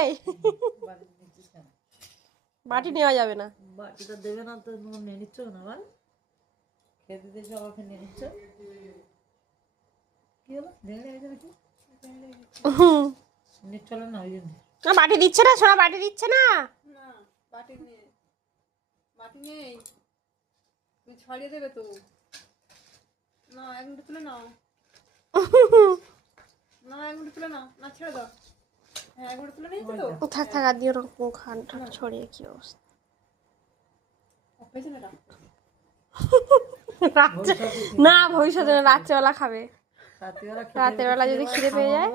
এই বাটি নেওয়া যাবে না। বাটিটা দেবে না তো নিয়ে নিচ্ছ না বল, খেতে দিয়ে সবাইকে নিয়ে নিচ্ছ, কি হলো দেখে রেখে নাকি নিচ্ছ না ওই জন্য। না বাটি দিচ্ছে না, সোনা বাটি দিচ্ছে না। না বাটি নেই, বাটি নেই, তুমি ছড়িয়ে দেবে তো। না এক মিনিট তুলে নাও, না এক মিনিট তুলে নাও, না ছেড়ে দাও। হ্যাঁ এক মিনিট তুলে নিয়েছি তো। থাক থাক আর দিয়ে ওরকম খানটা ছড়িয়ে কি অবস্থা। পেছনে রাখ। রাত্রে না, ভবিষ্যতে না, রাত্রেবেলা খাবে। রাত্রেবেলা যদি খিদে পেয়ে যায়।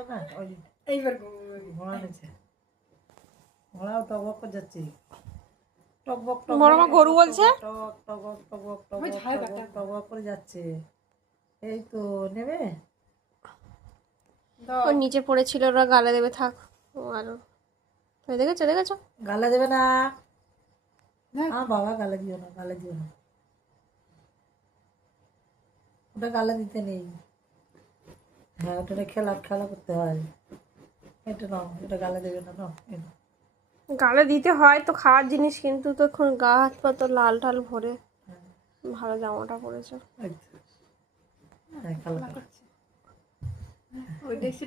এইবার ঘোড়া নিচ্ছে, ঘোড়াও টকবক করে যাচ্ছে, টকবক বড় মা গরু বলছে টক টকবক টকবক টকবক টকবক টকবক করে যাচ্ছে। এই তো নেবে ও নিচে পড়েছিল, ওরা গালে দেবে, থাক। ও আরো দেখেছো দেখেছো, গালে দেবে না। বাবা গালে দিও না, গালে দিও না, ওটা গালে দিতে নেই। হ্যাঁ ওটা খেলা খেলা করতে হয়। এটা নাও, এটা গালে দেবে না, নাও এটা। গালে দিতে হয় তো খাওয়ার জিনিস, কিন্তু তখন গা হাত পা তো লাল টাল ভরে। ভালো জামাটা পরেছো। এই তো। হ্যাঁ খেলা ওই দেখছি